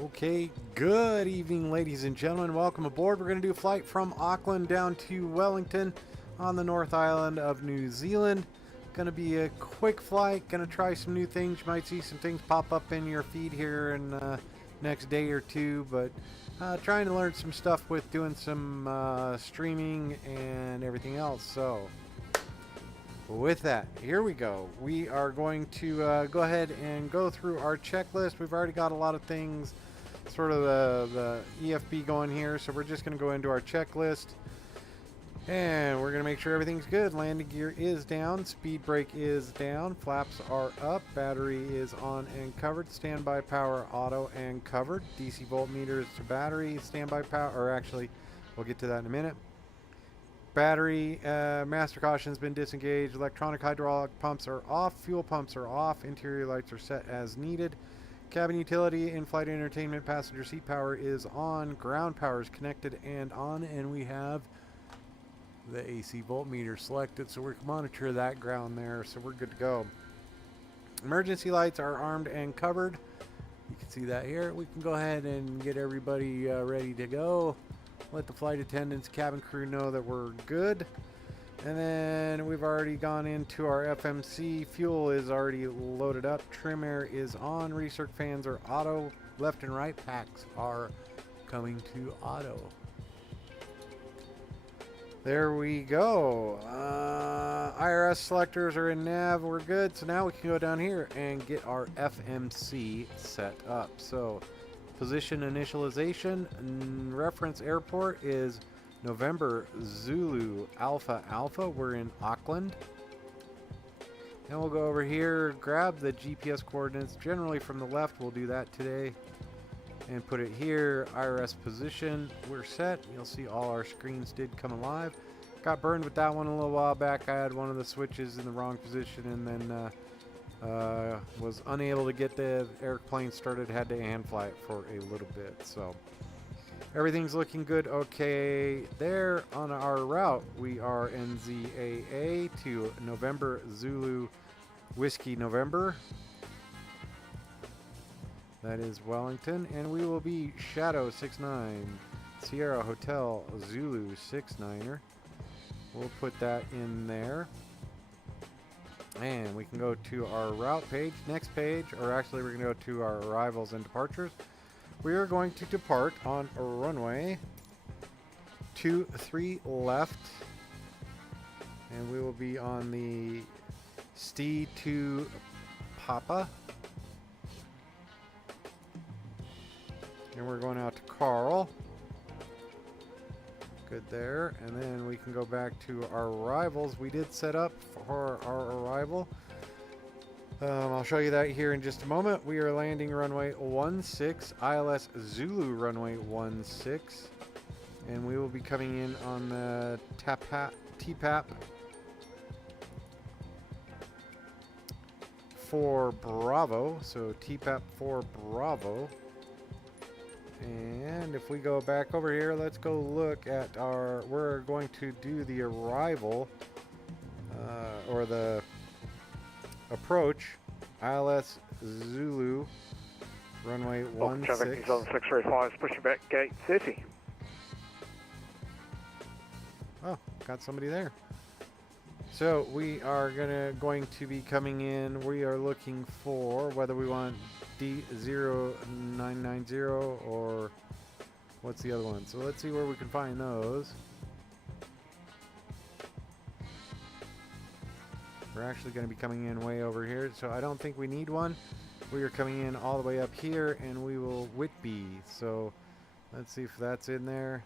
Okay, good evening, ladies and gentlemen. Welcome aboard. We're going to do a flight from Auckland down to Wellington on the North Island of New Zealand. Going to be a quick flight. Going to try some new things. You might see some things pop up in your feed here in next day or two, but trying to learn some stuff with doing some streaming and everything else. So with that, here we go. We are going to go ahead and go through our checklist. We've already got a lot of things, sort of the EFB going here, so we're just going to go into our checklist. And we're going to make sure everything's good. Landing gear is down, speed brake is down, flaps are up, battery is on and covered, standby power auto and covered, DC voltmeters to battery, standby power, or actually, we'll get to that in a minute. Battery, master caution has been disengaged, electronic hydraulic pumps are off, fuel pumps are off, interior lights are set as needed. Cabin utility, in-flight entertainment, passenger seat power is on, ground power is connected and on, and we have the AC voltmeter selected, so we can monitor that ground there, so we're good to go. Emergency lights are armed and covered. You can see that here. We can go ahead and get everybody ready to go. Let the flight attendants, cabin crew know that we're good. And then we've already gone into our FMC. Fuel is already loaded up. Trim air is on. Recirc fans are auto. Left and right packs are coming to auto. There we go. IRS selectors are in nav. We're good. So now we can go down here and get our FMC set up. So position initialization, reference airport is November Zulu Alpha Alpha. We're in Auckland. And we'll go over here, grab the GPS coordinates, generally from the left. We'll do that today. And put it here, IRS position. We're set. You'll see all our screens did come alive. Got burned with that one a little while back. I had one of the switches in the wrong position and then was unable to get the airplane started, had to hand fly it for a little bit. So everything's looking good. Okay, there on our route we are NZAA to November Zulu Whiskey November. That is Wellington, and we will be Shadow 69 Sierra Hotel Zulu 69er. We'll put that in there. And we can go to our route page. Next page, or actually we're going to go to our arrivals and departures. We are going to depart on a runway 23 left. And we will be on the Stee to Papa. And we're going out to Carl. Good there. And then we can go back to our arrivals. We did set up for our arrival. I'll show you that here in just a moment. We are landing runway 16, ILS Zulu runway 16. And we will be coming in on the TPAP for Bravo. So TPAP for Bravo. And if we go back over here, let's go look at our, we're going to do the arrival, or the approach, ILS Zulu, runway 16. Traffic is on 635, pushing back gate 30. Oh, got somebody there. So we are going to be coming in, we are looking for whether we want D0990 or what's the other one. So let's see where we can find those. We're actually going to be coming in way over here, so I don't think we need one. We are coming in all the way up here, and we will Whitby. So let's see if that's in there.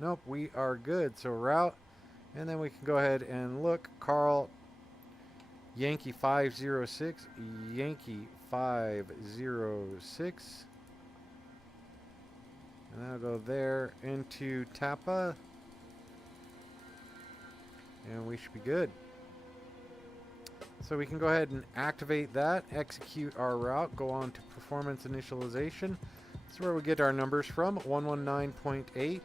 Nope, we are good. So route, and then we can go ahead and look. Carl, Yankee 506, Yankee 506. And that'll go there into Tapa. And we should be good. So we can go ahead and activate that, execute our route, go on to performance initialization. That's where we get our numbers from, 119.8.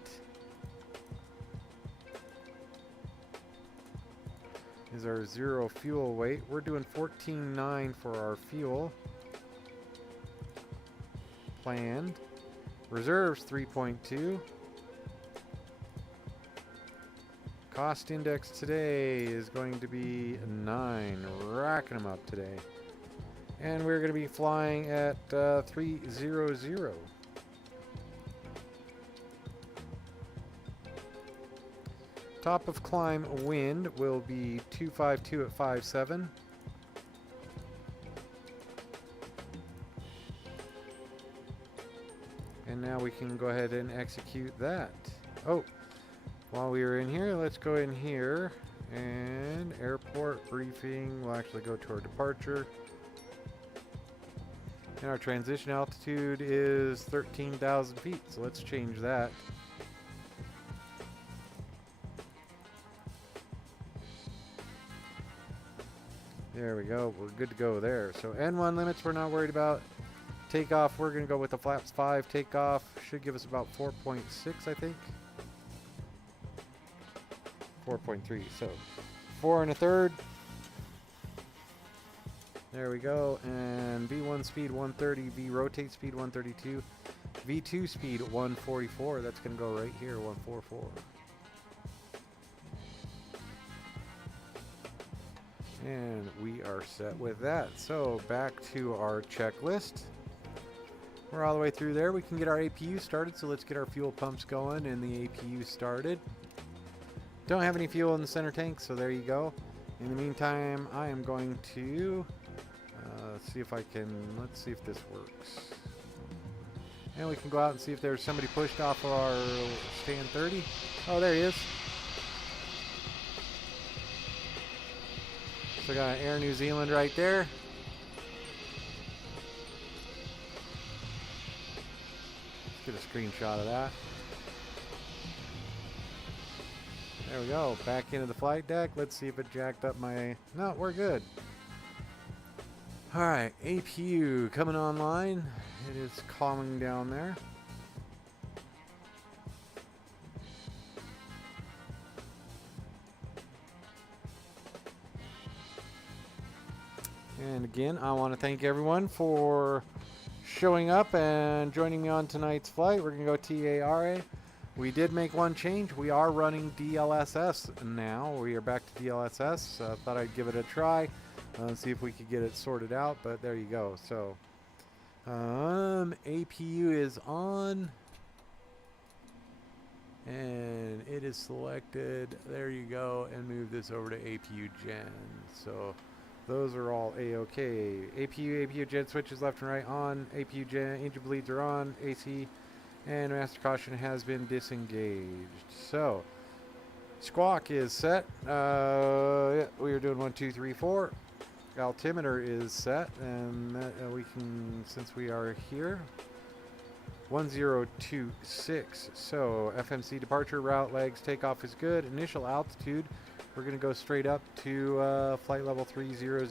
Is our zero fuel weight. We're doing 14.9 for our fuel. planned. Reserves 3.2. Cost index today is going to be 9. Racking them up today. And we're going to be flying at 300. Top of climb wind will be 252 at 5.7. And now we can go ahead and execute that. Oh, while we were in here, let's go in here and airport briefing. We'll actually go to our departure. And our transition altitude is 13,000 feet, so let's change that. There we go. We're good to go there. So N1 limits we're not worried about. Takeoff, we're going to go with the flaps 5. Takeoff should give us about 4.6, I think. 4.3. So 4 1/3. There we go. And V1 speed 130. V rotate speed 132. V2 speed 144. That's going to go right here, 144. And we are set with that. So back to our checklist. We're all the way through there. We can get our APU started, so let's get our fuel pumps going and the APU started. Don't have any fuel in the center tank, so there you go. In the meantime, I am going to see if I can, let's see if this works. And we can go out and see if there's somebody pushed off of our stand 30. Oh, there he is. So got Air New Zealand right there. Let's get a screenshot of that. There we go. Back into the flight deck. Let's see if it jacked up my... No, we're good. Alright, APU coming online. It is calming down there. And again, I want to thank everyone for showing up and joining me on tonight's flight. We're going to go TARA. We did make one change. We are running DLSS now. We are back to DLSS. Thought I'd give it a try and see if we could get it sorted out, but there you go. So APU is on and it is selected. There you go, and move this over to APU Gen. So those are all A-OK. APU Gen switches left and right on. APU Gen engine bleeds are on. AC and master caution has been disengaged. So squawk is set. Yeah, we are doing 1, 2, 3, 4. Altimeter is set, and we can, since we are here, 1026. So FMC departure route legs takeoff is good. Initial altitude, we're going to go straight up to flight level 300.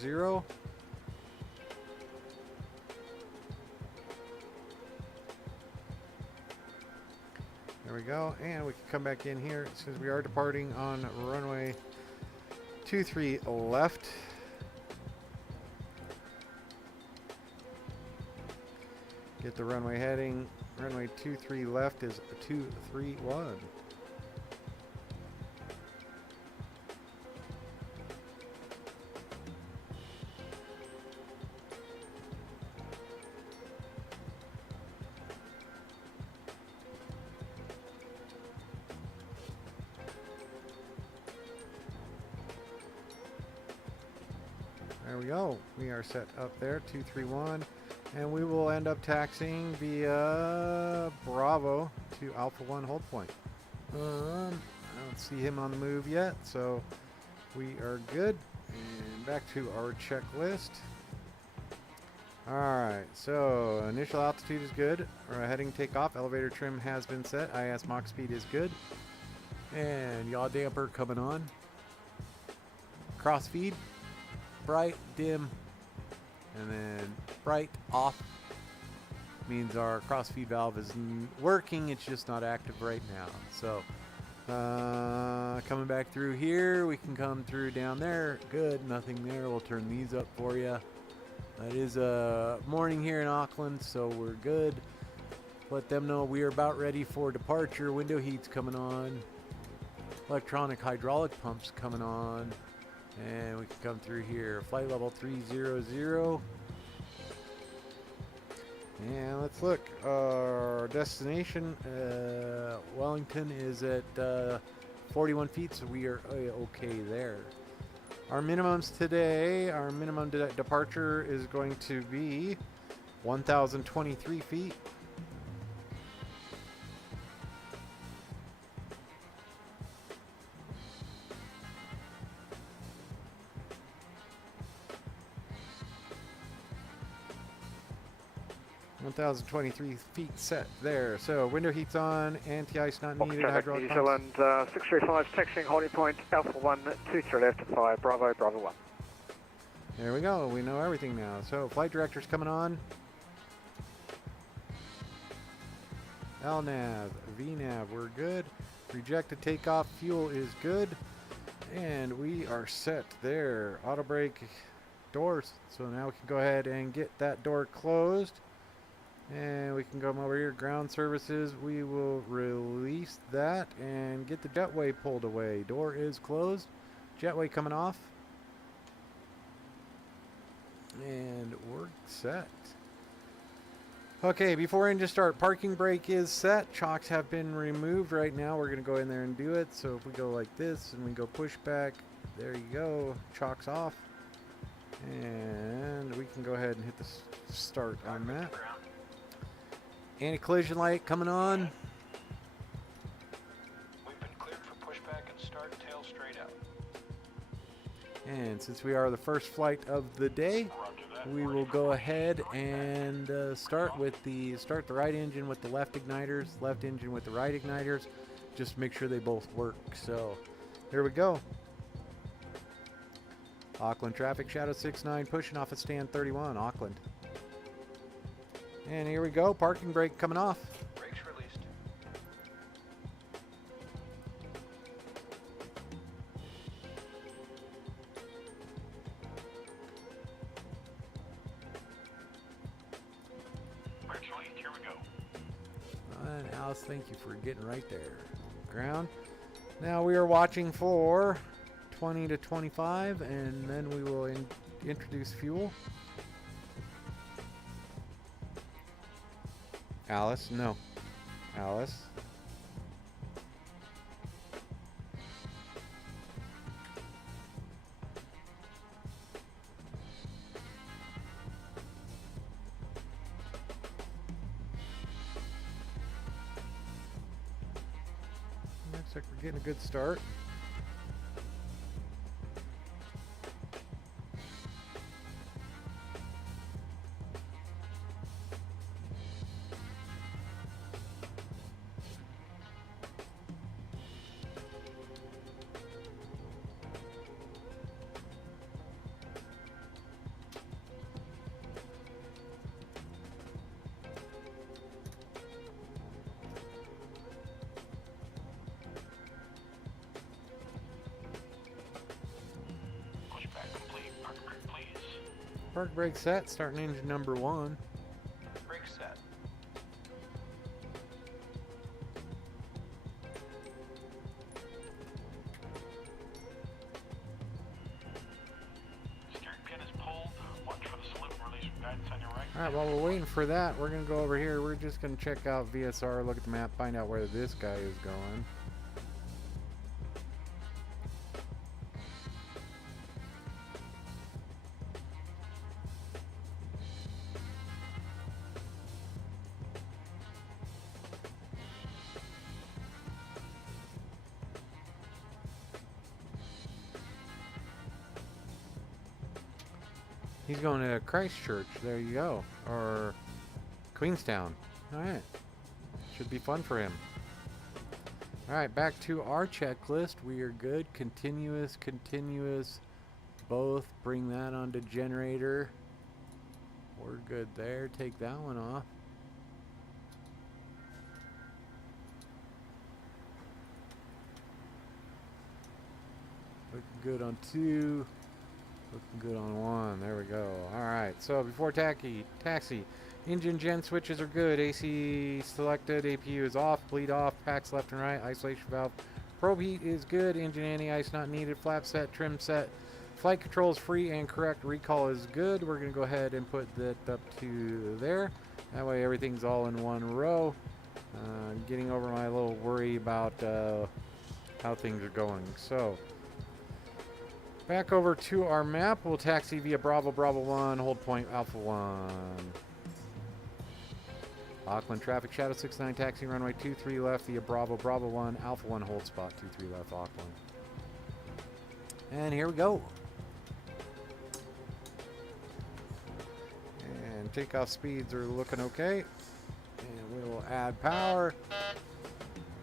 There we go, and we can come back in here since we are departing on runway 23 left. Get the runway heading. Runway 23 left is 231. There we go. We are set up there, 231. And we will end up taxiing via Bravo to Alpha 1 hold point. I don't see him on the move yet, so we are good. And back to our checklist. Alright, so initial altitude is good. Heading takeoff, elevator trim has been set. IS Mach speed is good. And yaw damper coming on. Crossfeed, bright, dim, and then bright off means our crossfeed valve is working, it's just not active right now. So coming back through here, we can come through down there. Good, nothing there. We'll turn these up for you. It is morning here in Auckland, so we're good. Let them know we are about ready for departure. Window heat's coming on. Electronic hydraulic pumps coming on. And we can come through here. Flight level 300. And let's look. Our destination, Wellington, is at 41 feet, so we are okay there. Our minimums today, our minimum departure is going to be 1,023 feet. Feet set there. So window heat's on, anti-ice not needed, hydraulic New pumps. Zealand 635 taxiing holding point Alpha 1 23 left to 5 Bravo 1. There we go. We know everything now. So flight director's coming on. LNAV, VNAV, we're good. Rejected takeoff, fuel is good. And we are set there. Auto brake doors. So now we can go ahead and get that door closed. And we can come over here, ground services. We will release that and get the jetway pulled away. Door is closed. Jetway coming off. And we're set. Okay, before engine start, parking brake is set. Chocks have been removed right now. We're going to go in there and do it. So if we go like this and we go push back, there you go. Chocks off. And we can go ahead and hit the start on that. Anti-collision light coming on. We've been cleared for pushback and start tail straight out. And since we are the first flight of the day, we will go ahead and start the right engine with the left igniters, left engine with the right igniters. Just make sure they both work. So here we go. Auckland traffic, Shadow 69 pushing off at stand 31, Auckland. And here we go, parking brake coming off. Brakes released. Brakes released, here we go. And Alice, thank you for getting right there. Ground. Now we are watching for 20 to 25, and then we will introduce fuel. Alice, no. Alice. Looks like we're getting a good start. Park brake set, starting engine number 1. Brake set. Steering pin is pulled. Watch for the salute and release from guidance on your right. Alright, while we're waiting for that, we're going to go over here. We're just going to check out VSR, look at the map, find out where this guy is going. He's going to Christchurch. There you go. Or Queenstown. Alright. Should be fun for him. Alright, back to our checklist. We are good. Continuous, continuous. Both. Bring that onto generator. We're good there. Take that one off. Looking good on 2. Looking good on 1. There we go. Alright, so before taxi, Engine gen switches are good. AC selected. APU is off. Bleed off. Packs left and right. Isolation valve. Probe heat is good. Engine anti-ice not needed. Flap set. Trim set. Flight control is free and correct. Recall is good. We're going to go ahead and put that up to there. That way everything's all in one row. Getting over my little worry about how things are going. So, back over to our map. We'll taxi via Bravo, Bravo 1. Hold point Alpha 1. Auckland traffic, Shadow 69, taxi runway 23 left via Bravo, Bravo 1, Alpha 1, hold spot 23 left, Auckland. And here we go. And takeoff speeds are looking okay. And we'll add power.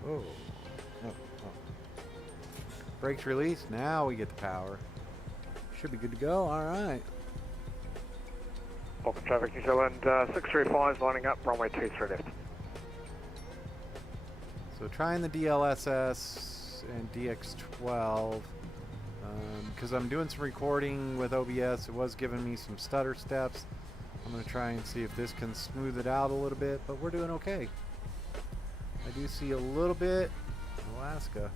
Oh. Oh. Brakes released. Now we get the power. Should be good to go. All right. Auckland traffic, New Zealand 635 is lining up, runway 23 left. So trying the DLSS and DX12 because I'm doing some recording with OBS. It was giving me some stutter steps. I'm going to try and see if this can smooth it out a little bit, but we're doing okay. I do see a little bit Alaska.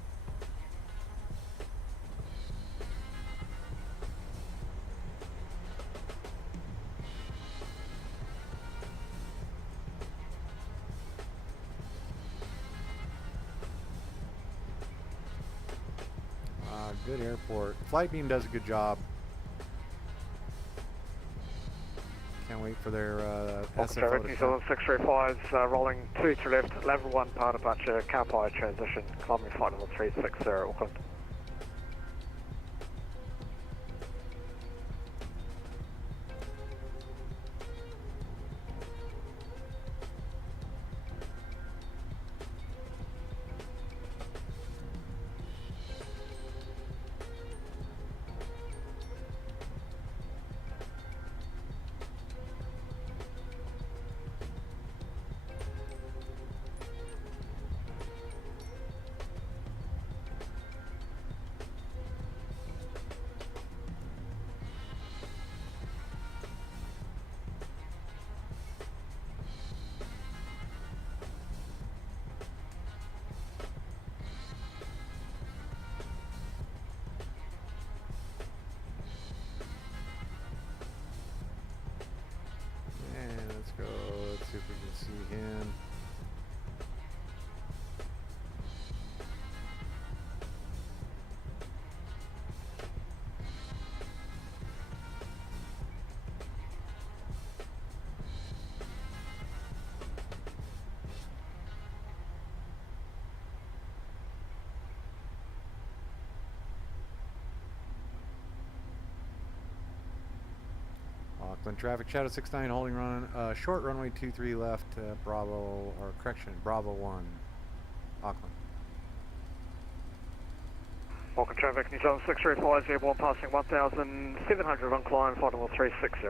Good airport. Flightbeam does a good job. Can't wait for their SFO. New Zealand 635 is rolling 23 left, level 1 power departure, car power transition, climbing flight level 360 Auckland. Let's go. Let's see if we can see him. Auckland traffic, Shadow 69 holding run, short runway 23 left, Bravo, or correction, Bravo 1, Auckland. Auckland traffic, New Zealand 635 airborne passing 1,700 on climb, flight level 360.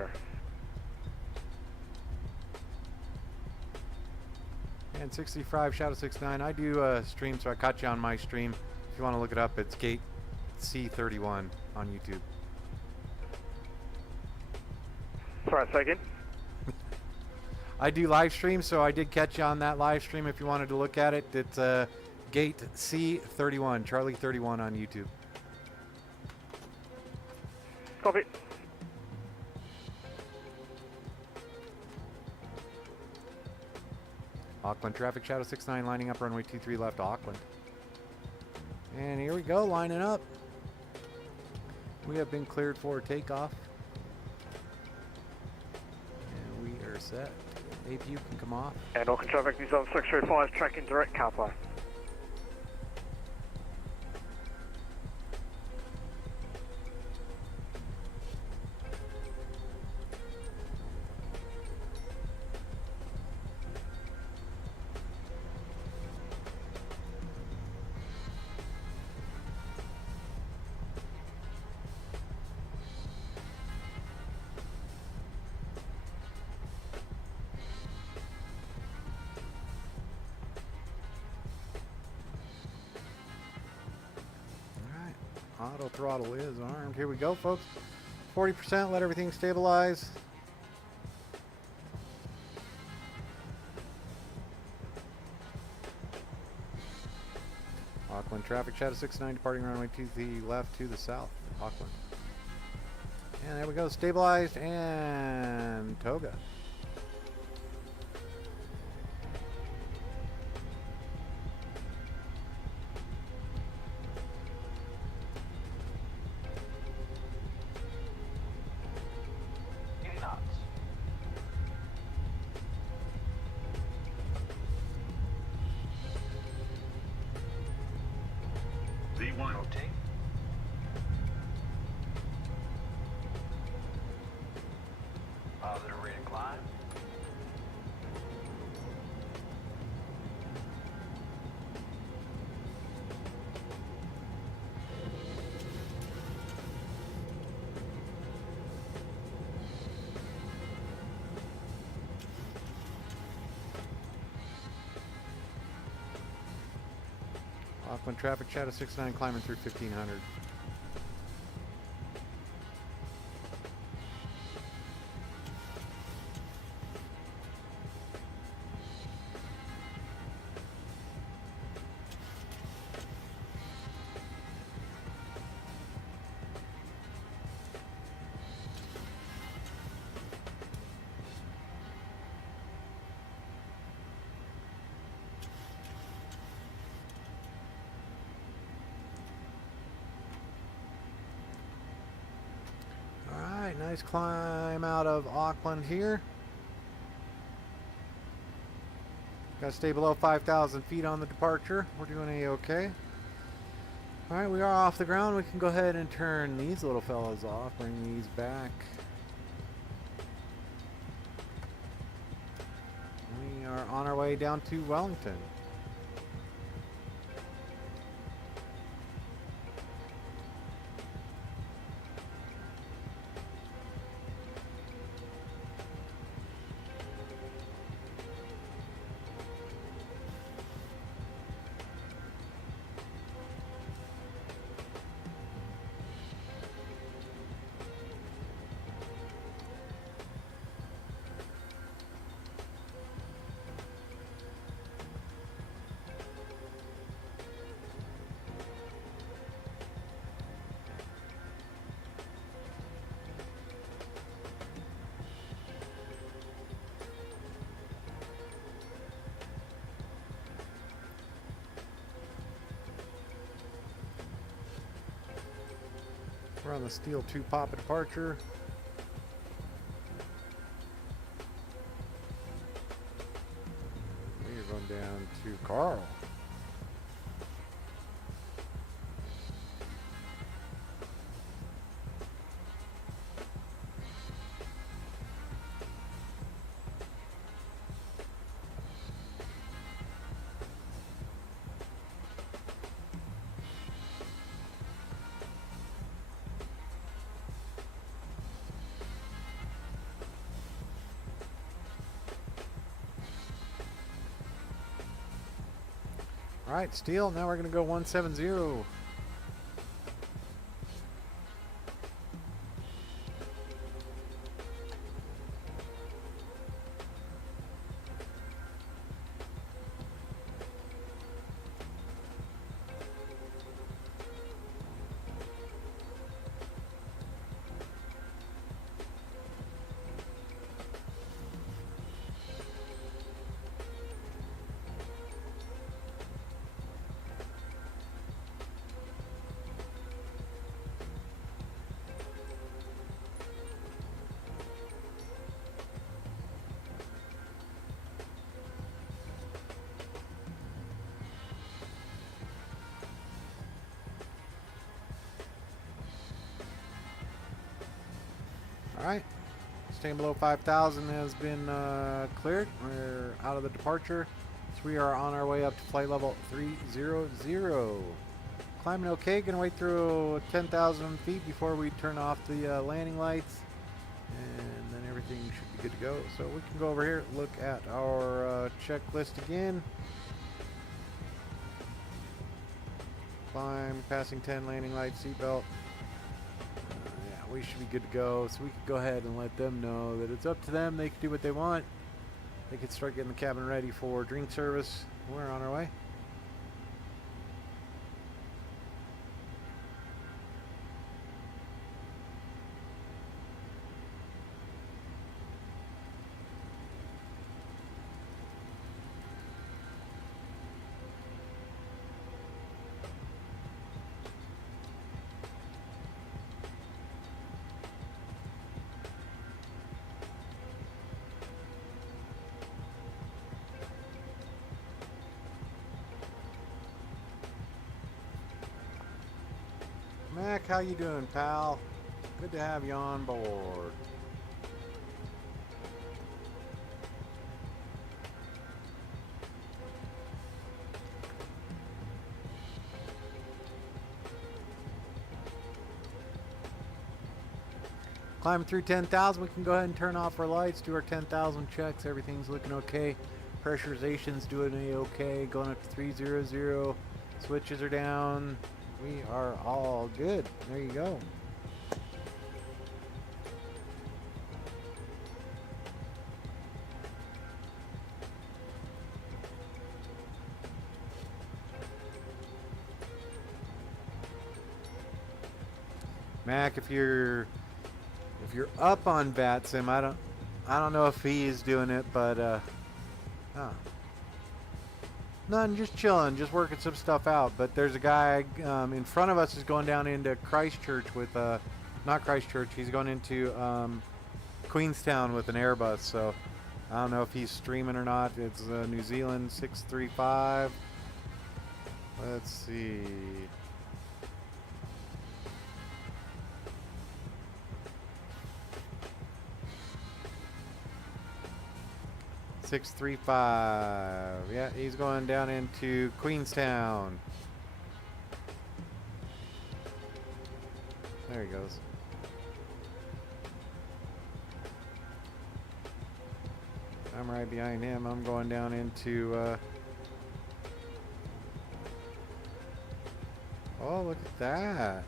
And 65, Shadow 69, I do stream, so I caught you on my stream. If you want to look it up, it's Gate C31 on YouTube. Sorry, say again? I do live stream, so I did catch you on that live stream if you wanted to look at it. It's Gate C31, Charlie 31 on YouTube. Copy. Auckland traffic, Shadow 69 lining up, runway 23 left, Auckland. And here we go, lining up. We have been cleared for takeoff. And we are set. APU can come off. And Auckland traffic, New Zealand 635 tracking direct car play. Auto throttle is armed. Here we go, folks. 40%, let everything stabilize. Auckland traffic, Shadow 69 departing runway 23 left to the south, Auckland. And there we go, stabilized and toga. V1. Rotate. Positive rate of climb. Auckland traffic, Shadow 69 climbing through 1500. Nice climb out of Auckland here. Got to stay below 5,000 feet on the departure. We're doing A-okay. Alright, we are off the ground. We can go ahead and turn these little fellas off. Bring these back. We are on our way down to Wellington. We're on the steel 2 pop at departure. We are going down to Carl. Alright, steel, now we're going to go 170. Alright, staying below 5,000 has been cleared. We're out of the departure. So we are on our way up to flight level 300. Climbing okay, gonna wait through 10,000 feet before we turn off the landing lights. And then everything should be good to go. So we can go over here, look at our checklist again. Climb, passing 10, landing lights, seatbelt. We should be good to go, so we can go ahead and let them know that it's up to them. They can do what they want. They can start getting the cabin ready for drink service. We're on our way. Mac, how you doing, pal? Good to have you on board. Climbing through 10,000, we can go ahead and turn off our lights, do our 10,000 checks. Everything's looking okay. Pressurization's doing okay. Going up to 300. Switches are down. We are all good. There you go. Mac, if you're up on VATSIM, I don't know if he's doing it, but none, just chilling, just working some stuff out. But there's a guy in front of us is going down into Christchurch with not Christchurch, he's going into Queenstown with an Airbus. So I don't know if he's streaming or not. It's New Zealand 635. Let's see. .635. Yeah, he's going down into Queenstown. There he goes. I'm right behind him. I'm going down into oh, look at that.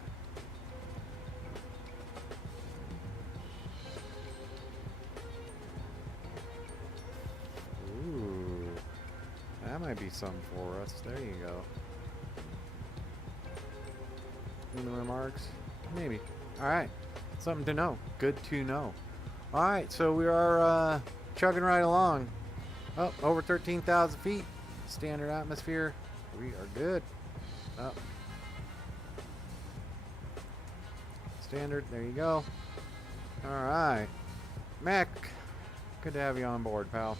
That might be something for us. There you go. In the remarks? Maybe. Alright. Something to know. Good to know. Alright, so we are chugging right along. Oh, over 13,000 feet. Standard atmosphere. We are good. Oh. Standard. There you go. Alright. Mac, good to have you on board, pal.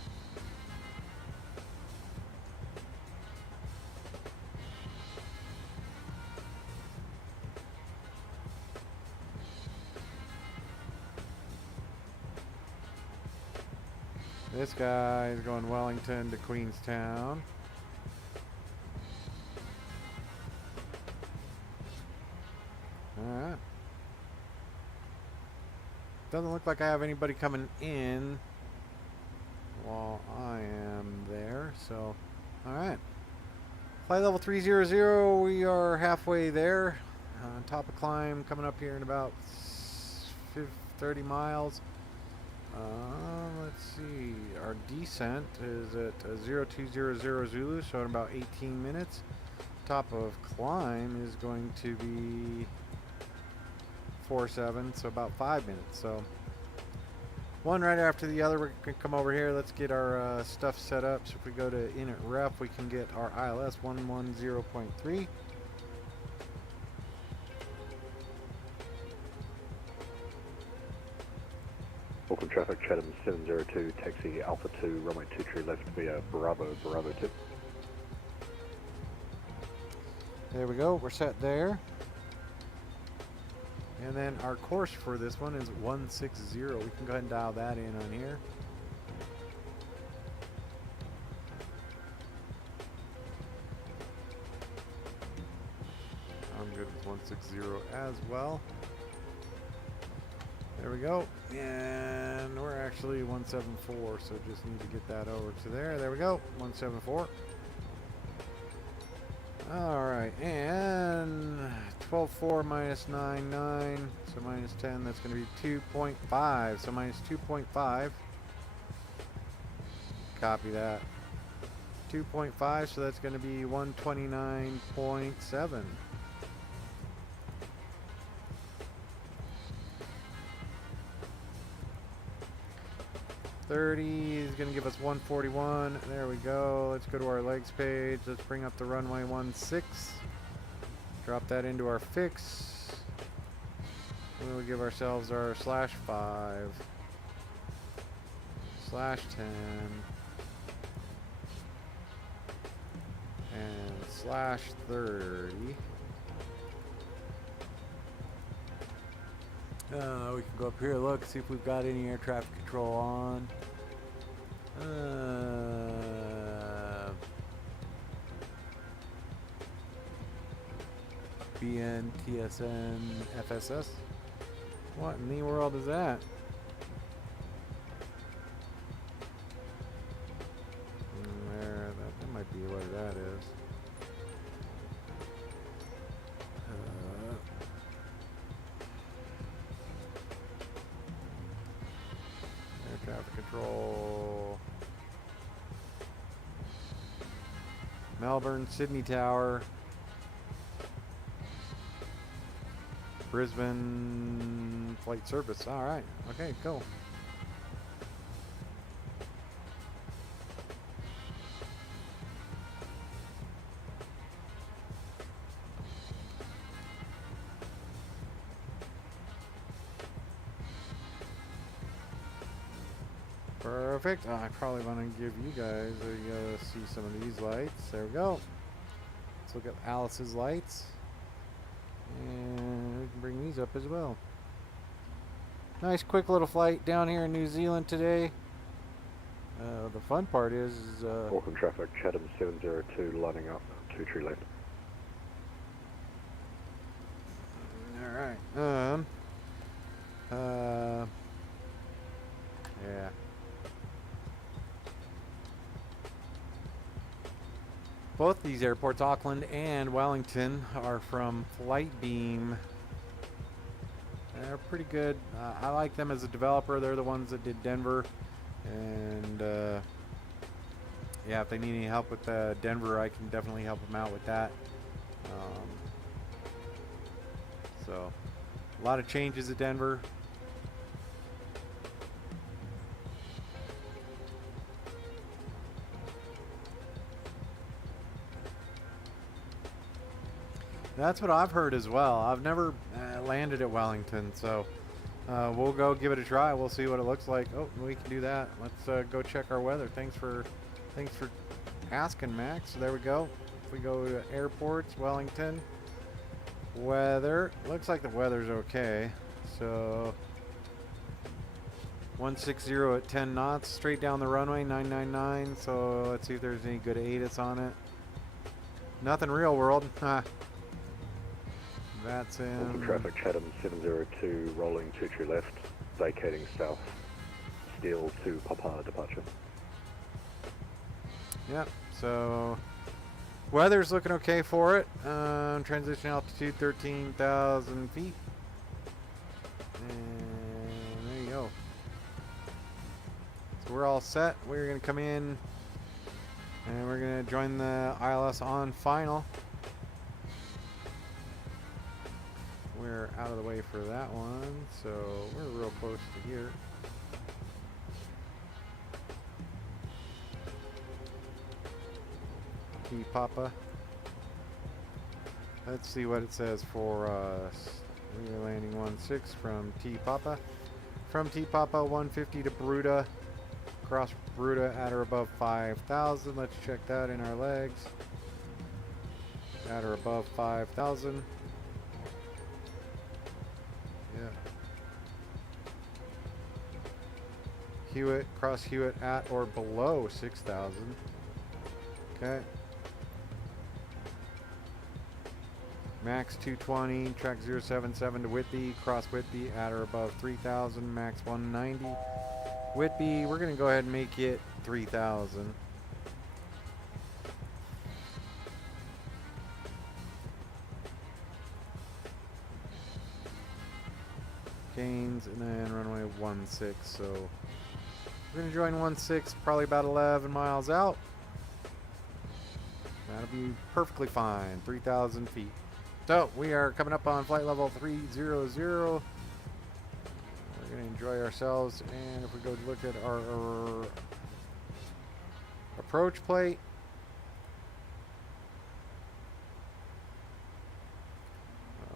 This guy is going Wellington to Queenstown. Alright. Doesn't look like I have anybody coming in while I am there, so alright. Flight level 300, we are halfway there. Top of climb coming up here in about 30 miles. Let's see, our descent is at 0200 Zulu, so in about 18 minutes. Top of climb is going to be 47, so about 5 minutes. So one right after the other. We're going to come over here. Let's get our stuff set up. So if we go to init ref, we can get our ILS 110.3. Auckland traffic, Chatham 702, taxi Alpha 2, runway 23 left via Bravo 2. There we go, we're set there. And then our course for this one is 160. We can go ahead and dial that in on here. I'm good with 160 as well. There we go. And we're actually 174, so just need to get that over to there. There we go, 174. Alright, and 12.4 minus 9.9, so minus 10, that's going to be 2.5, so minus 2.5. Copy that. 2.5, so that's going to be 129.7. Is going to give us 141. There we go. Let's go to our legs page. Let's bring up the runway 16. Drop that into our fix. And then we give ourselves our /5, /10, and /30. We can go up here, look, see if we've got any air traffic control on. BN, TSN, FSS. What in the world is that? There, that might be what that is. Air traffic control. Melbourne, Sydney Tower. Brisbane flight service. All right. Okay, cool. Perfect. I probably want to give you guys a see some of these lights. There we go. Let's look at Alice's lights. And we can bring these up as well. Nice quick little flight down here in New Zealand today. The fun part is Auckland traffic, Chatham 702 lining up, 2 tree left. alright. Yeah. Both these airports, Auckland and Wellington, are from Flightbeam. They're pretty good. I like them as a developer. They're the ones that did Denver. And yeah, if they need any help with Denver, I can definitely help them out with that. So, a lot of changes at Denver. That's what I've heard as well. I've never landed at Wellington, so we'll go give it a try. We'll see what it looks like. Oh, we can do that. Let's go check our weather. Thanks for asking, Max. So there we go. If we go to airports, Wellington, weather. Looks like the weather's okay. So 160 at 10 knots, straight down the runway, 999. So let's see if there's any good ATIS on it. Nothing real world. VATSIM. Traffic, Chatham 702 rolling 2 tree left, vacating south, steel to Papa departure. Yep, so weather's looking okay for it. Transition altitude 13,000 feet. And there you go. So we're all set. We're going to come in and we're going to join the ILS on final. We're out of the way for that one, so we're real close to here. T Papa. Let's see what it says for us. We are landing 16 from T Papa. From T Papa 150 to Bruta. Across Bruta at or above 5,000. Let's check that in our legs. At or above 5,000. Yeah. Hewitt, cross Hewitt at or below 6,000. Okay. Max 220, track 077 to Whitby, cross Whitby at or above 3,000, max 190. Whitby, we're going to go ahead and make it 3,000. Gains, and then runway 16, so we're going to join 16, probably about 11 miles out. That'll be perfectly fine, 3,000 feet. So we are coming up on flight level 300. We're going to enjoy ourselves, and if we go look at our approach plate,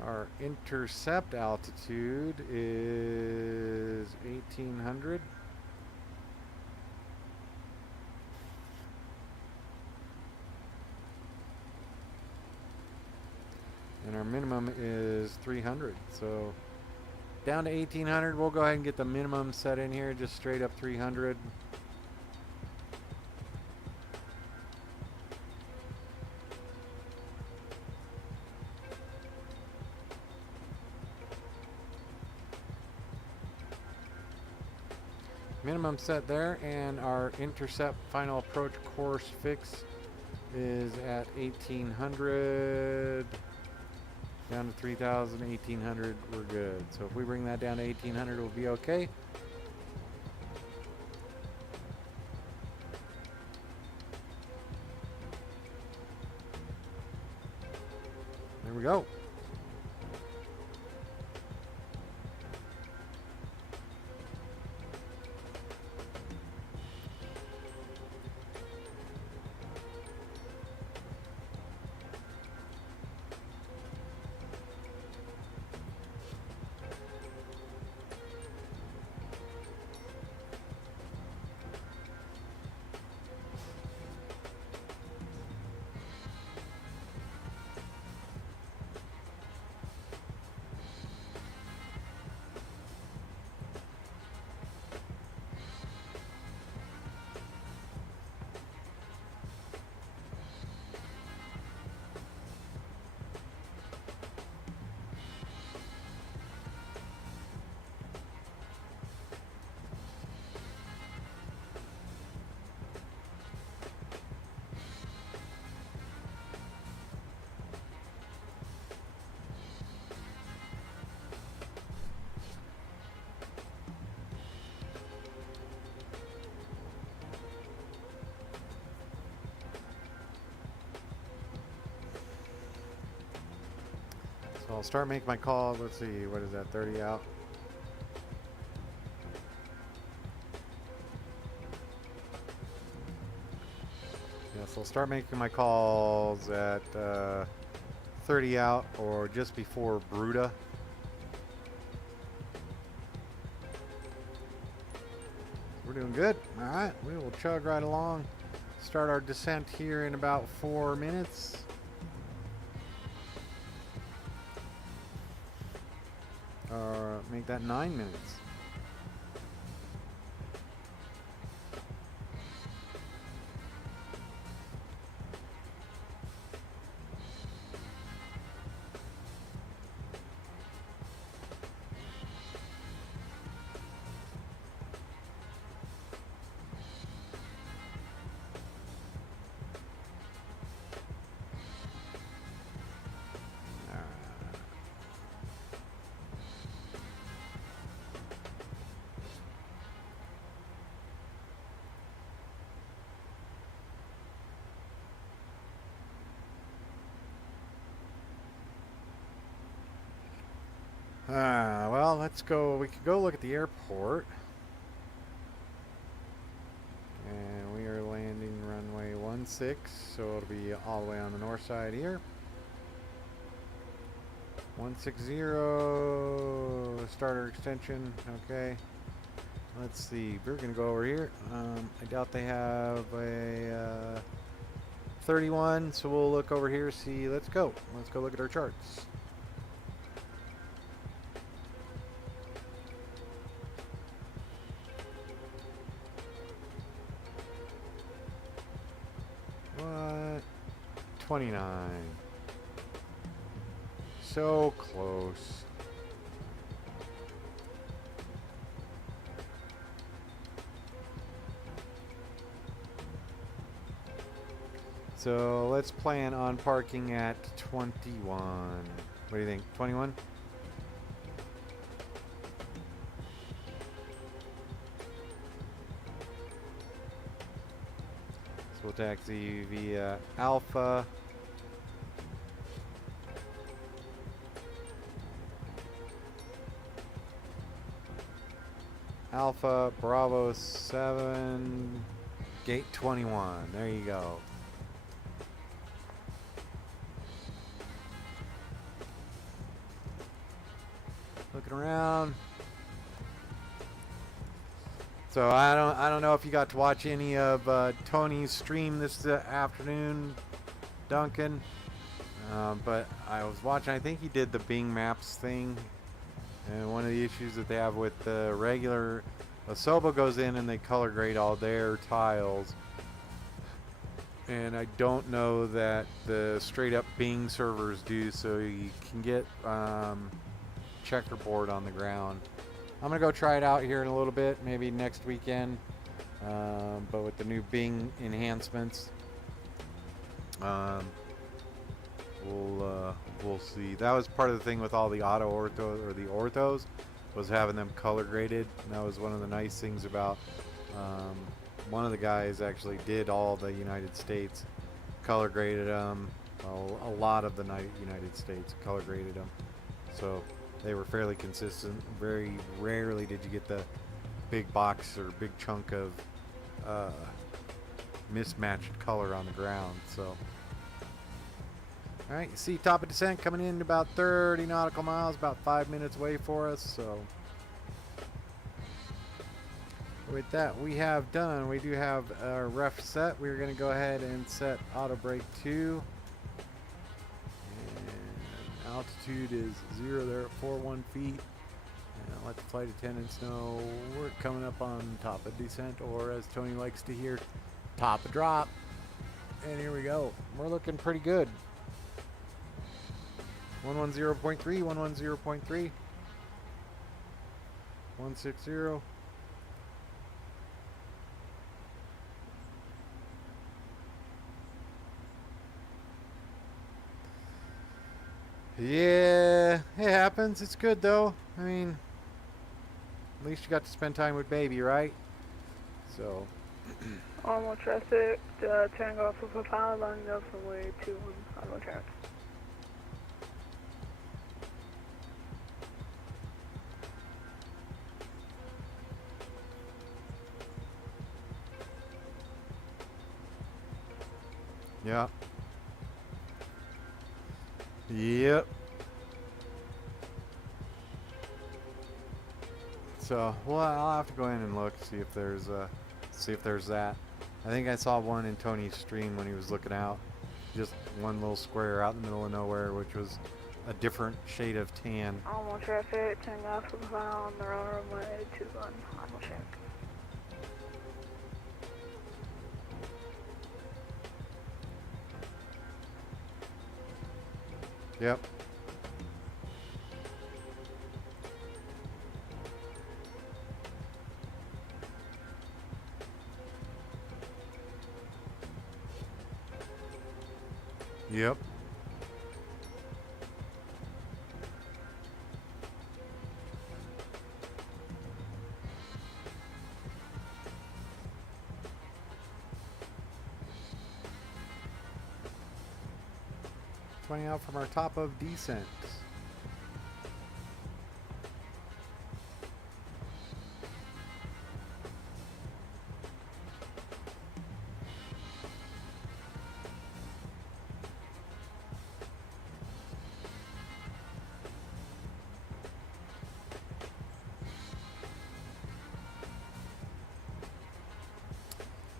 our intercept altitude is 1,800. And our minimum is 300. So down to 1800. We'll go ahead and get the minimum set in here, just straight up 300. Minimum set there, and our intercept final approach course fix is at 1800. Down to 3000, 1800, we're good. So if we bring that down to 1800, we'll be okay. There we go. So I'll start making my calls. Let's see, what is that, 30 out? Yeah, so I'll start making my calls at 30 out or just before Bruta. We're doing good. All right, we will chug right along. Start our descent here in about 4 minutes. Or make that 9 minutes. Well, let's go. We could go look at the airport. And we are landing runway 16, so it'll be all the way on the north side here. 160, starter extension, okay. Let's see, we're gonna go over here. I doubt they have a 31, so we'll look over here, see, let's go look at our charts. What? 29. So close. So let's plan on parking at 21. What do you think? 21? So we'll taxi via Alpha. Alpha, Bravo 7, Gate 21. There you go. Looking around. So I don't know if you got to watch any of Tony's stream this afternoon, Duncan. But I was watching. I think he did the Bing Maps thing, And one of the issues that they have with the regular Asobo goes in and they color grade all their tiles. And I don't know that the straight up Bing servers do, so you can get checkerboard on the ground. I'm gonna go try it out here in a little bit, maybe next weekend. But with the new Bing enhancements, we'll see. That was part of the thing with all the auto ortho or the orthos, was having them color graded. And that was one of the nice things about. One of the guys actually did all the United States, color graded them. A lot of the United States color graded them, so they were fairly consistent. Very rarely did you get the big box or big chunk of mismatched color on the ground. So, all right, you see top of descent coming in about 30 nautical miles, about 5 minutes away for us. So. With that, we have done. We do have our ref set. We're going to go ahead and set auto brake 2. And altitude is 0 there at 41 feet. And I'll let the flight attendants know we're coming up on top of descent, or as Tony likes to hear, top of drop. And here we go. We're looking pretty good. 110.3, 110.3, 160. Yeah, it happens. It's good though. I mean, at least you got to spend time with baby, right? So. Normal traffic, turning off of a power line up from way to normal track. Yeah. Yep. So, well, I'll have to go in and look, see if there's that. I think I saw one in Tony's stream when he was looking out. Just one little square out in the middle of nowhere, which was a different shade of tan. Normal traffic, turning off of a power on the runway to normal track. Yep. Yep. Pointing out from our top of descent.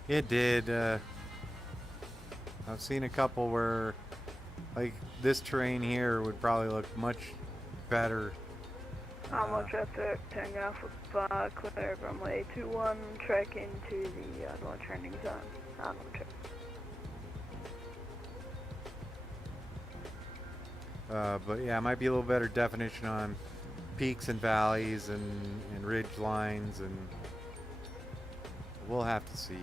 It did. I've seen a couple where, like, this terrain here would probably look much better. Normal traffic, turning off of clear runway 21, track into the launch landing zone. Normal traffic. But yeah, it might be a little better definition on peaks and valleys and ridge lines, and we'll have to see.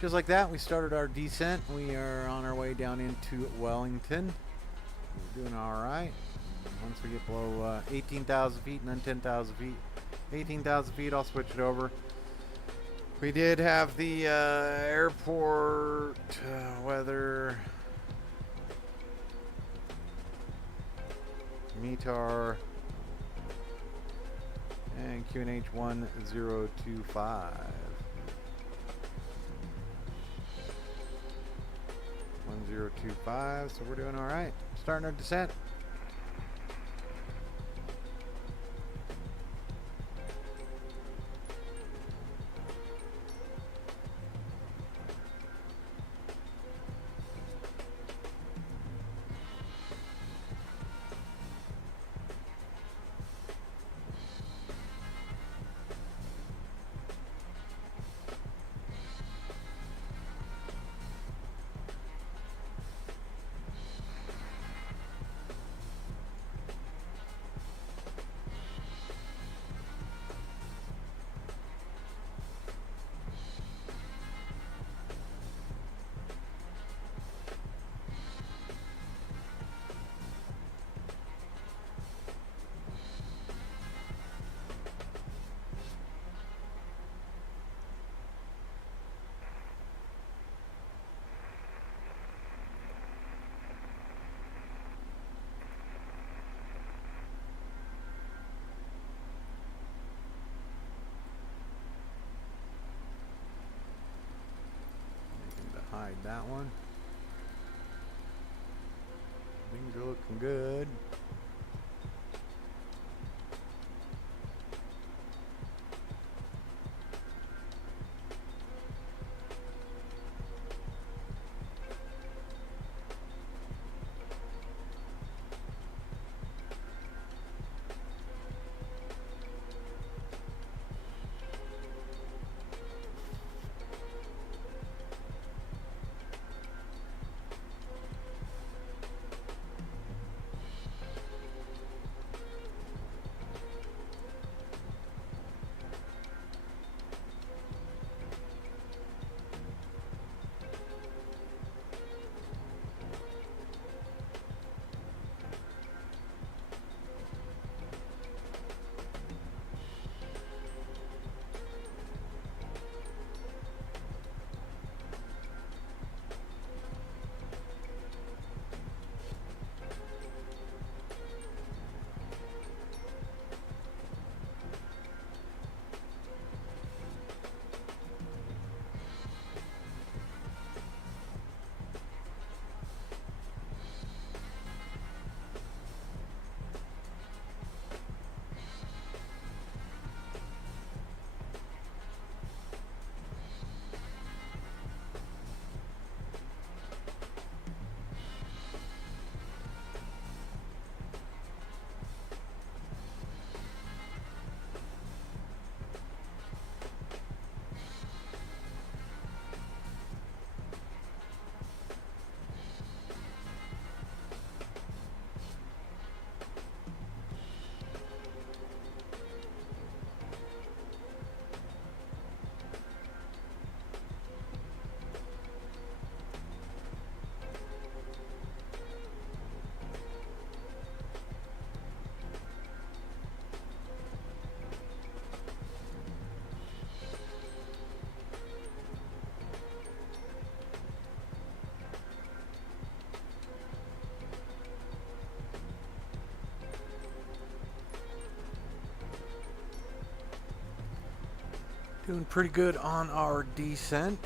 Just like that, we started our descent. We are on our way down into Wellington. We're doing all right. Once we get below 18,000 feet and then 10,000 feet. 18,000 feet, I'll switch it over. We did have the airport weather METAR and QNH 1025. 1025, so we're doing all right. Starting our descent. Hide that one. Things are looking good. Doing pretty good on our descent.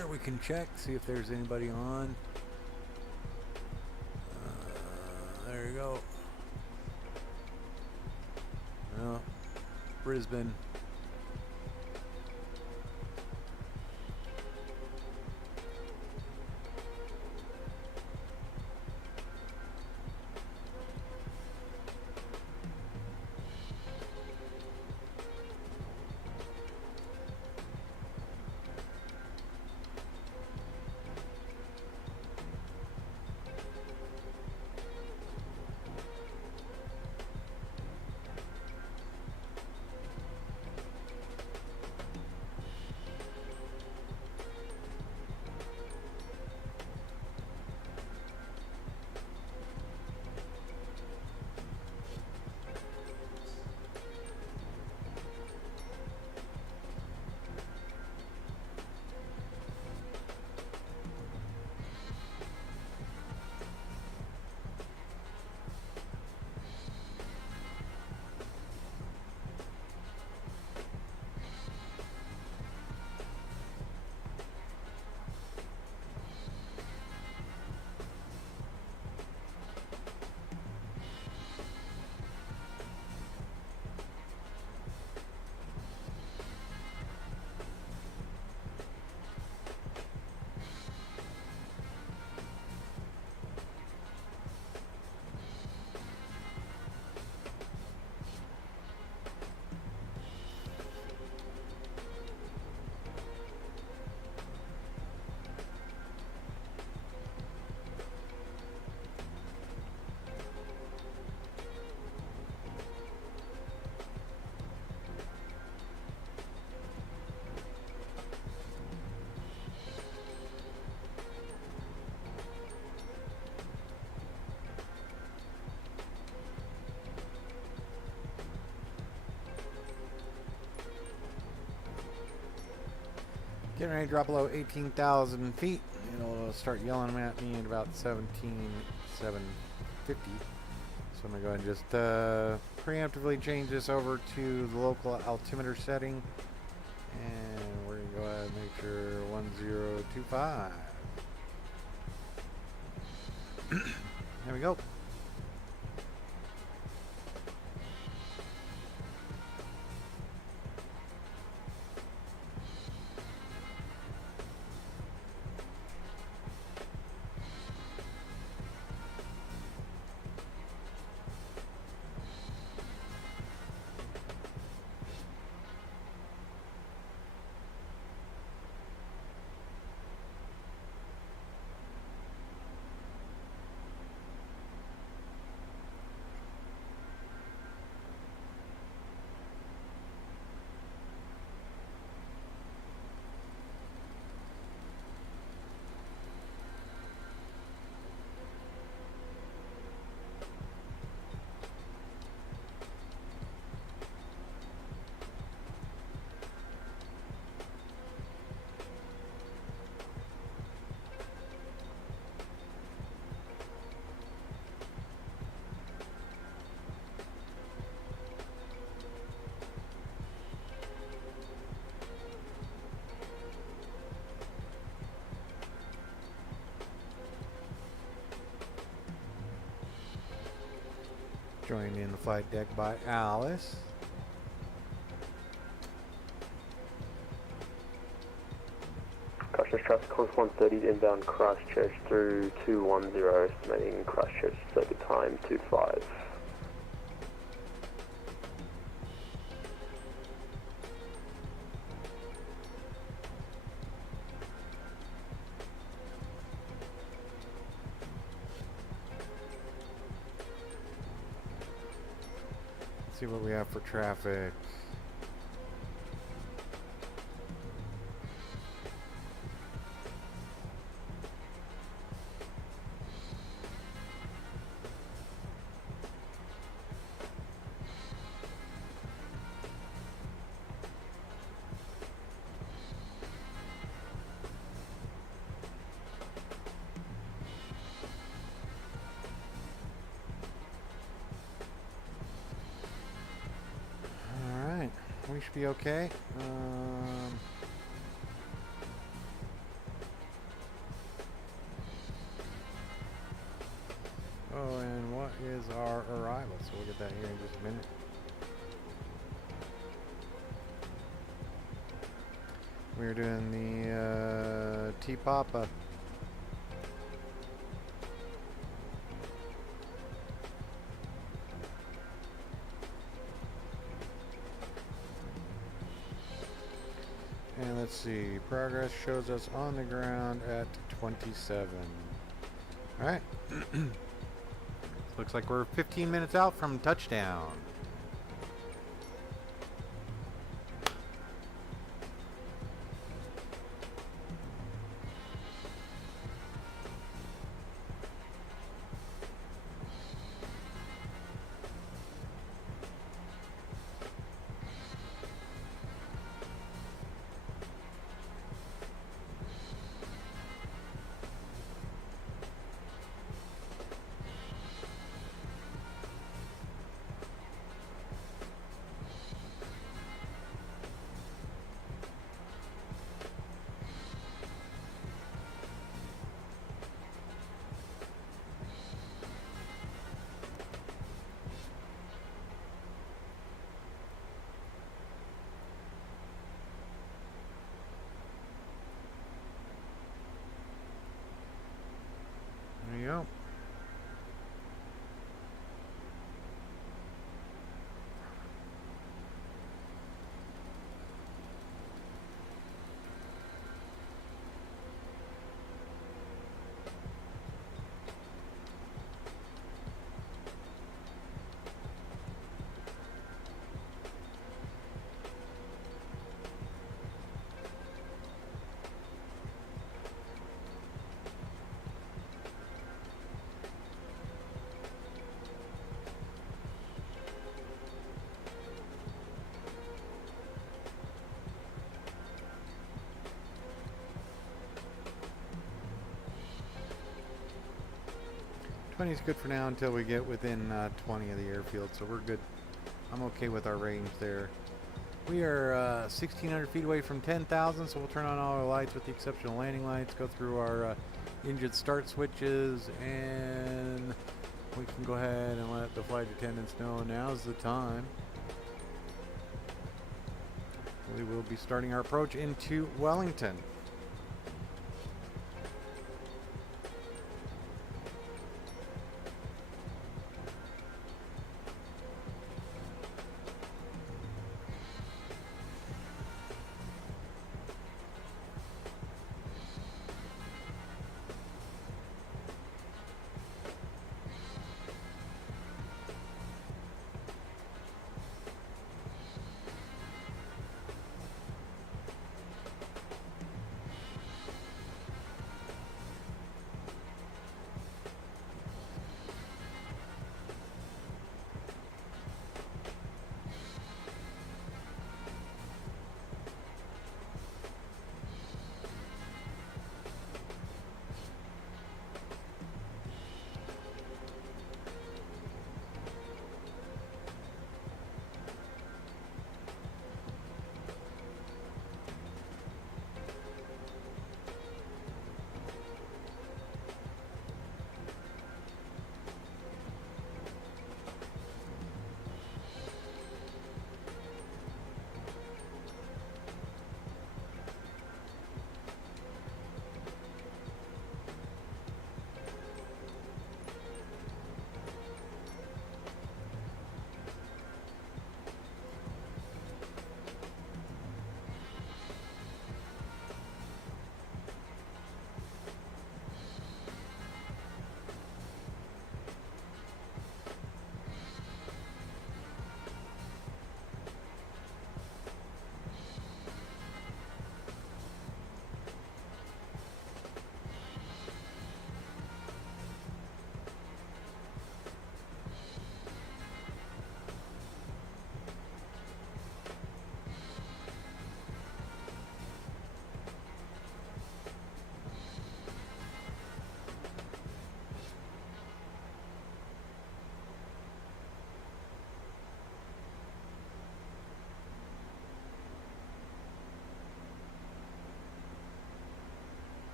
here. We can check, see if there's anybody on. There you go. No, Brisbane. Getting ready to drop below 18,000 feet. It'll start yelling at me at about 17,750. So I'm going to go ahead and just preemptively change this over to the local altimeter setting. And we're going to go ahead and make sure 1025. There we go. Joined in the flight deck by Alice. Christchurch traffic course 130 inbound Christchurch through 210, estimating Christchurch circuit time 25. See what we have for traffic. We should be okay. Oh, and what is our arrival? So we'll get that here in just a minute. We're doing the T-Papa. And let's see, progress shows us on the ground at 27. Alright. Looks like we're 15 minutes out from touchdown. There you go. Is good for now until we get within 20 of the airfield, so we're good. I'm okay with our range there. We are 1,600 feet away from 10,000, so we'll turn on all our lights with the exception of landing lights, go through our engine start switches, and we can go ahead and let the flight attendants know now's the time. We will be starting our approach into Wellington.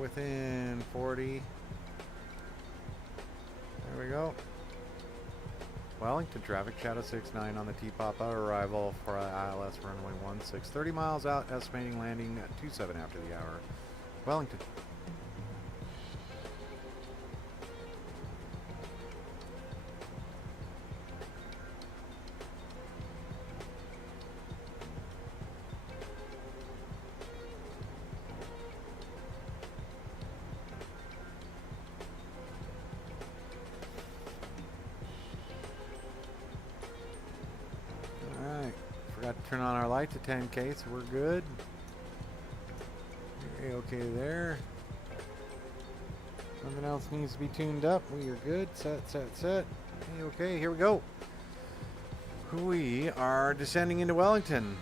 within 40. There we go. Wellington traffic, Shadow 69 on the T-Pop out arrival for ILS runway 16. 30 miles out, estimating landing at 27 after the hour. Wellington. Forgot to turn on our lights at 10K, so we're good. Okay there. Nothing else needs to be tuned up. We are good. Set. Okay, here we go. We are descending into Wellington.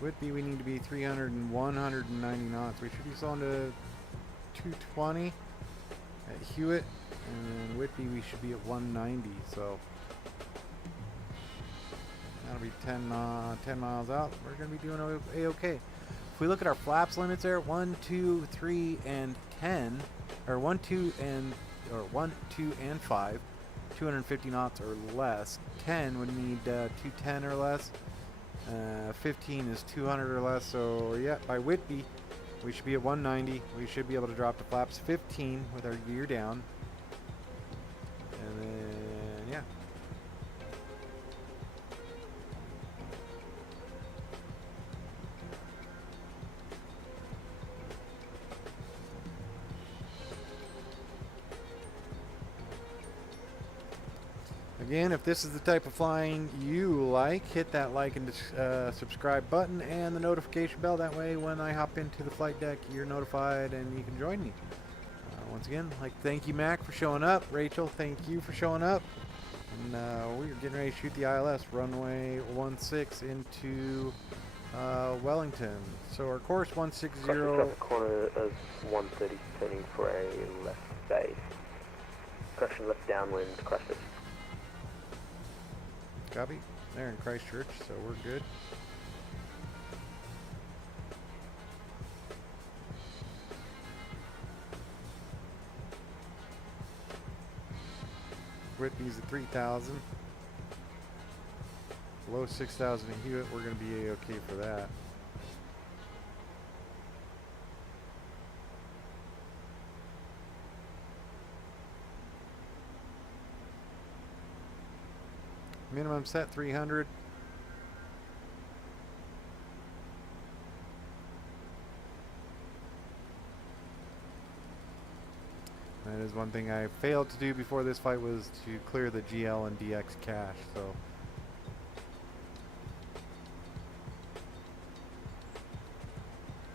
Whitby, we need to be 300 and 190 knots. We should be slowing to 220 at Hewitt, and then Whitby we should be at 190. So that'll be 10 miles out. We're going to be doing a-okay. If we look at our flaps limits there, 1, 2, 3, and 10, or 1, 2, and 5, 250 knots or less. 10 would need 210 or less. 15 is 200 or less. So yeah, by Whitby we should be at 190. We should be able to drop to flaps 15 with our gear down. And then yeah. Again, if this is the type of flying you like, hit that like and subscribe button and the notification bell. That way when I hop into the flight deck, you're notified and you can join me. Once again, thank you, Mac, for showing up. Rachel, thank you for showing up. And we're getting ready to shoot the ILS, runway 16 into Wellington. So our course 160. Traffic corner of 130, turning for a left base. Correction, left downwind, crash this. Copy. They're in Christchurch, so we're good. Whitby's at 3,000. Below 6,000 in Hewitt, we're going to be a-okay for that. Minimum set 300. That is one thing I failed to do before this flight, was to clear the GL and DX cache. So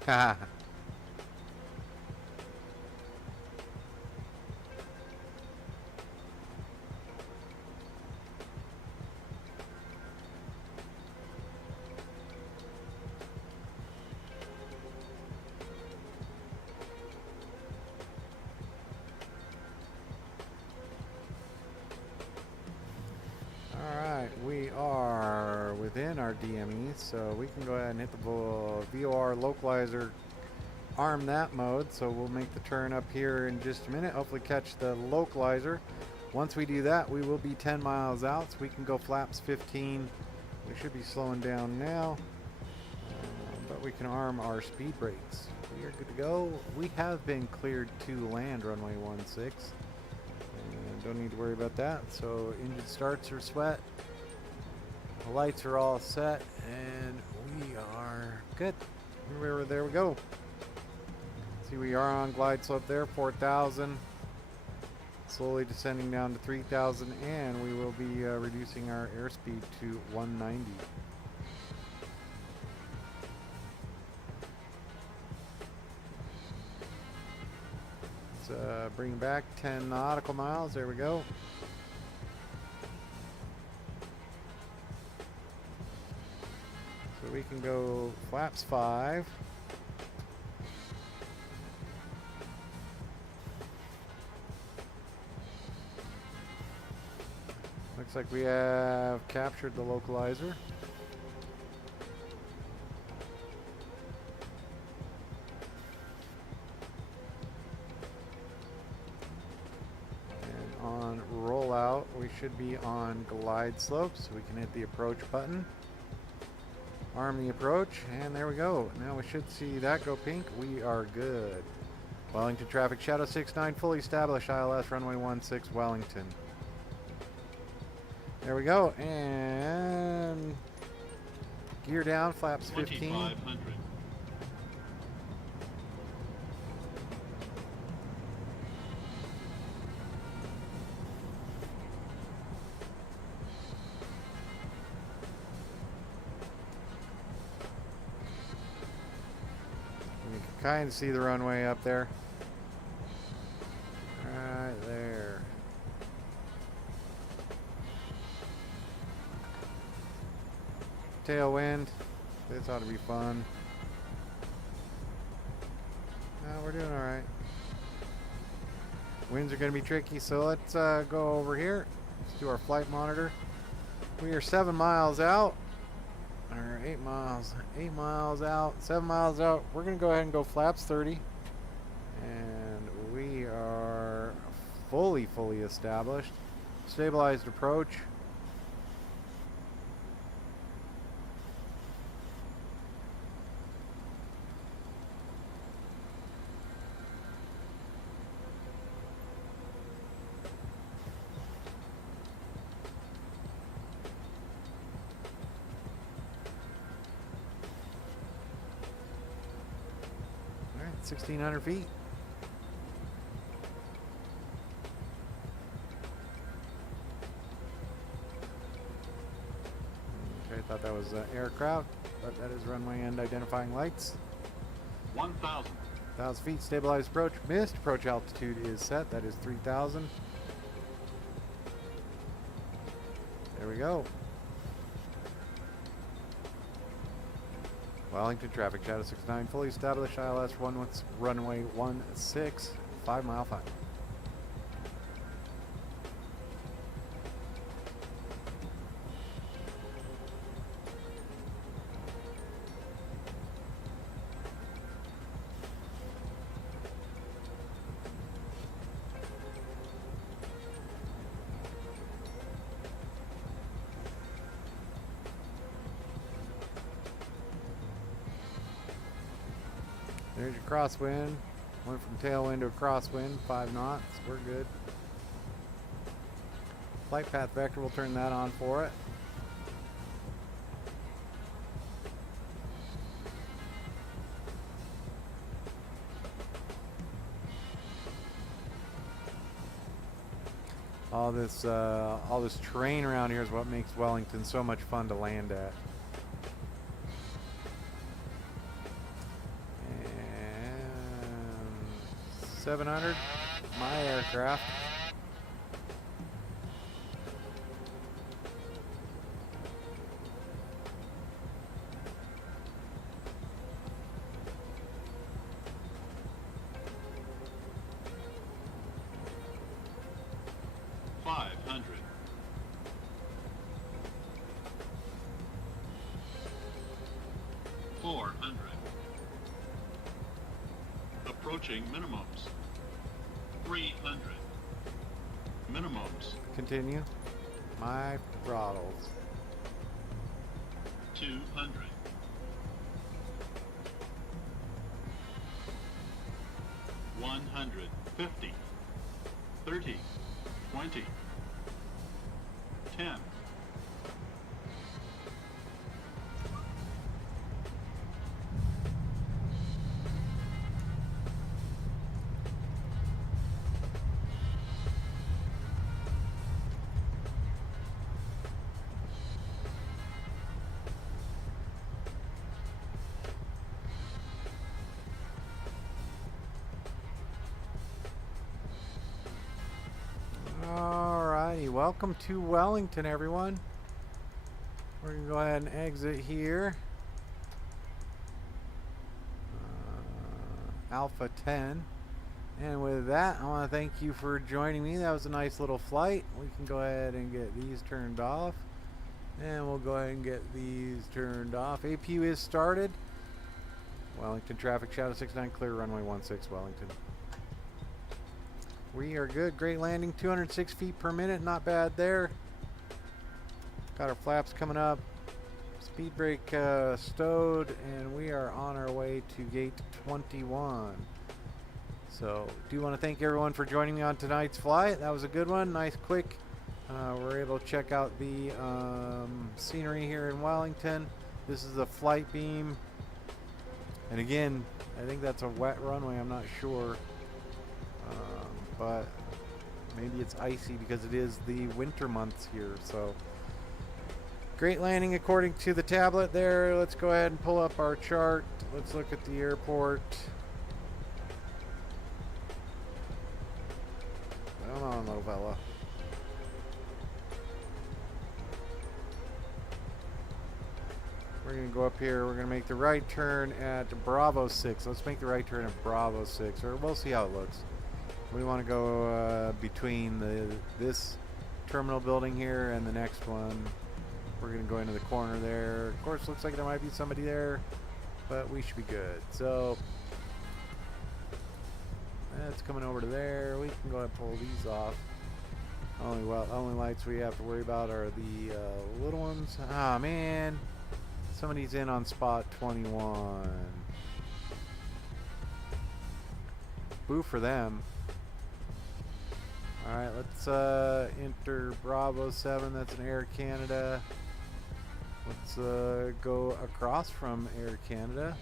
haha. We are within our DME, so we can go ahead and hit the VOR localizer, arm that mode. So we'll make the turn up here in just a minute, hopefully catch the localizer. Once we do that, we will be 10 miles out, so we can go flaps 15. We should be slowing down now, but we can arm our speed brakes. We are good to go. We have been cleared to land runway 16, and don't need to worry about that. So engine starts are sweat. The lights are all set, and we are good. There we go. See, we are on glide slope there, 4,000. Slowly descending down to 3,000, and we will be reducing our airspeed to 190. Let's bring back 10 nautical miles. There we go. So we can go flaps 5. Looks like we have captured the localizer. we should be on glide slope, so we can hit the approach button. Arm the approach, and there we go. Now we should see that go pink. We are good. Wellington traffic, Shadow 69 fully established, ILS runway 16 Wellington. There we go, and gear down, flaps 15. 2500. You can kind of see the runway up there. Right there. Tailwind. This ought to be fun. We're doing alright. Winds are going to be tricky, so let's go over here. Let's do our flight monitor. We are 7 miles out. Or 8 miles. 8 miles out. 7 miles out. We're going to go ahead and go flaps 30. And we are fully established. Stabilized approach. All right, 1,600 feet. Okay, I thought that was aircraft, but that is runway and identifying lights. 1000. 1,000 feet, stabilized approach. Missed approach altitude is set. That is 3,000. There we go. Wellington traffic, Shadow 69 fully established, ILS runway 16, 5 mile 5. There's your crosswind. Went from tailwind to a crosswind, 5 knots. We're good. Flight path vector, we'll turn that on for it. All this terrain around here is what makes Wellington so much fun to land at. 700, my aircraft. Approaching minimums. 300. Minimums. Continue. My throttles. 200. 150. 30. 20. 10. Alrighty, welcome to Wellington, everyone. We're going to go ahead and exit here. Alpha 10. And with that, I want to thank you for joining me. That was a nice little flight. We can go ahead and get these turned off. And we'll go ahead and get these turned off. APU is started. Wellington traffic, Shadow 69 clear, runway 16 Wellington. We are good. Great landing. 206 feet per minute. Not bad there. Got our flaps coming up. Speed brake stowed, and we are on our way to gate 21. So, do want to thank everyone for joining me on tonight's flight. That was a good one. Nice, quick. We're able to check out the scenery here in Wellington. This is the flight beam. And again, I think that's a wet runway. I'm not sure. But maybe it's icy because it is the winter months here. So, great landing according to the tablet there. Let's go ahead and pull up our chart. Let's look at the airport. Come on, little fella. We're going to go up here. We're going to make the right turn at Bravo 6. Let's make the right turn at Bravo 6, or we'll see how it looks. We want to go between this terminal building here and the next one. We're going to go into the corner there. Of course, looks like there might be somebody there, but we should be good. So that's coming over to there. We can go ahead and pull these off. Only lights we have to worry about are the little ones. Ah, man. Somebody's in on spot 21. Boo for them. Alright, let's enter Bravo 7. That's an Air Canada. Let's go across from Air Canada.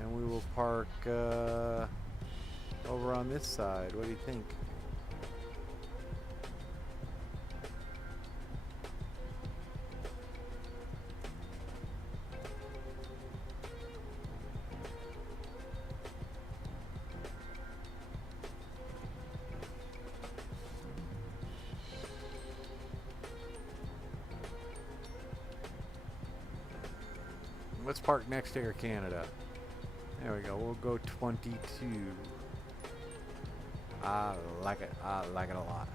And we will park over on this side. What do you think? Let's park next to Air Canada. There we go. We'll go 22. I like it. I like it a lot.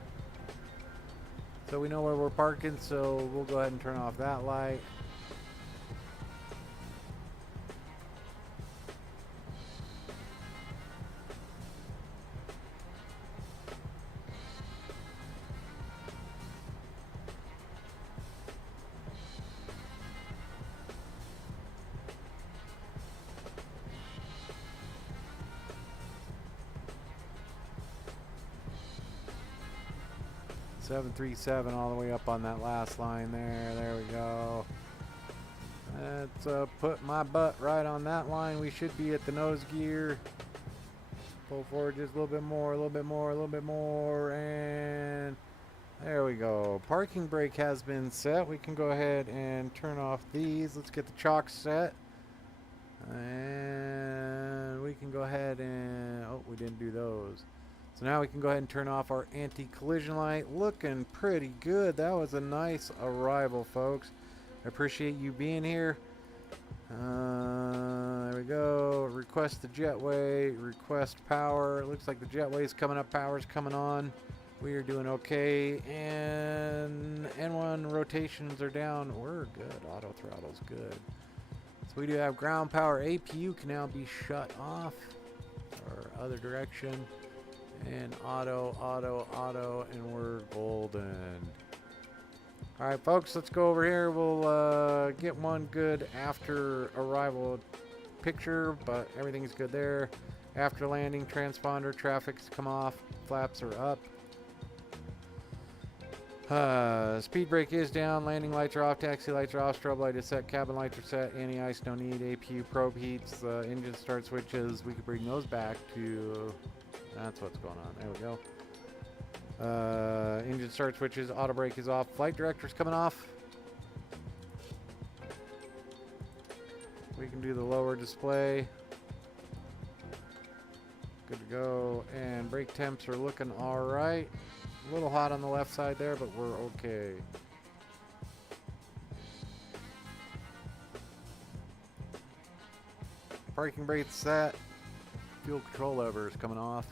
So we know where we're parking, so we'll go ahead and turn off that light. .737 all the way up on that last line there. There we go. Let's put my butt right on that line. We should be at the nose gear. Pull forward just a little bit more, a little bit more, a little bit more, and there we go. Parking brake has been set. We can go ahead and turn off these. Let's get the chocks set. And we can go ahead and, oh, we didn't do those. So now we can go ahead and turn off our anti-collision light. Looking pretty good. That was a nice arrival, folks. I appreciate you being here. There we go. Request the jetway. Request power. It looks like the jetway is coming up. Power's coming on. We are doing okay. And N1 rotations are down. We're good. Auto throttle's good. So we do have ground power. APU can now be shut off. Or other direction. And auto, and we're golden. Alright, folks, let's go over here. We'll get one good after arrival picture, but everything's good there. After landing, transponder, traffic's come off, flaps are up. Speed brake is down, landing lights are off, taxi lights are off, strobe light is set, cabin lights are set, anti-ice no need, APU probe heats, engine start switches, we can bring those back to... That's what's going on. There we go. Engine start switches. Auto brake is off. Flight director's coming off. We can do the lower display. Good to go. And brake temps are looking alright. A little hot on the left side there, but we're okay. Parking brake set. Fuel control lever is coming off.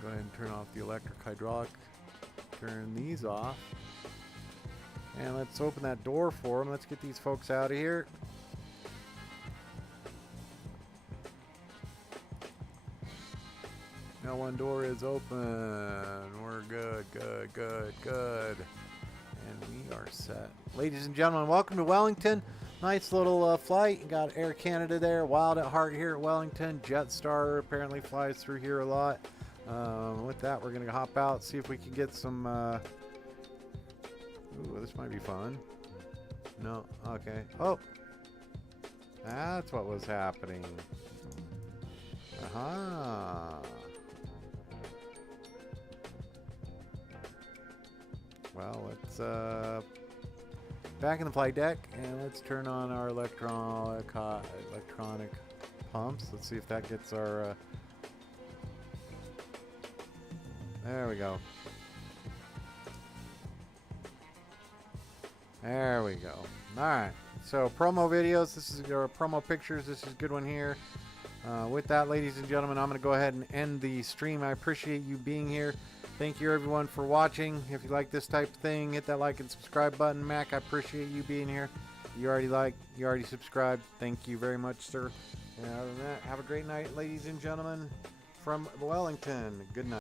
Go ahead and turn off the electric hydraulic. Turn these off. And let's open that door for them. Let's get these folks out of here. Now one door is open. We're good, good, good, good. And we are set. Ladies and gentlemen, welcome to Wellington. Nice little flight. You got Air Canada there. Wild at Heart here at Wellington. Jetstar apparently flies through here a lot. With that, we're going to hop out, see if we can get some... Ooh, this might be fun. No, okay. Oh! That's what was happening. Aha! Well, let's back in the flight deck, and let's turn on our electronic pumps. Let's see if that gets our... There we go. There we go. Alright, so promo videos, this is your promo pictures, this is a good one here. With that, ladies and gentlemen, I'm going to go ahead and end the stream. I appreciate you being here. Thank you everyone for watching. If you like this type of thing, hit that like and subscribe button. Mac, I appreciate you being here. You already subscribed. Thank you very much, sir. And other than that, have a great night, ladies and gentlemen, from Wellington. Good night.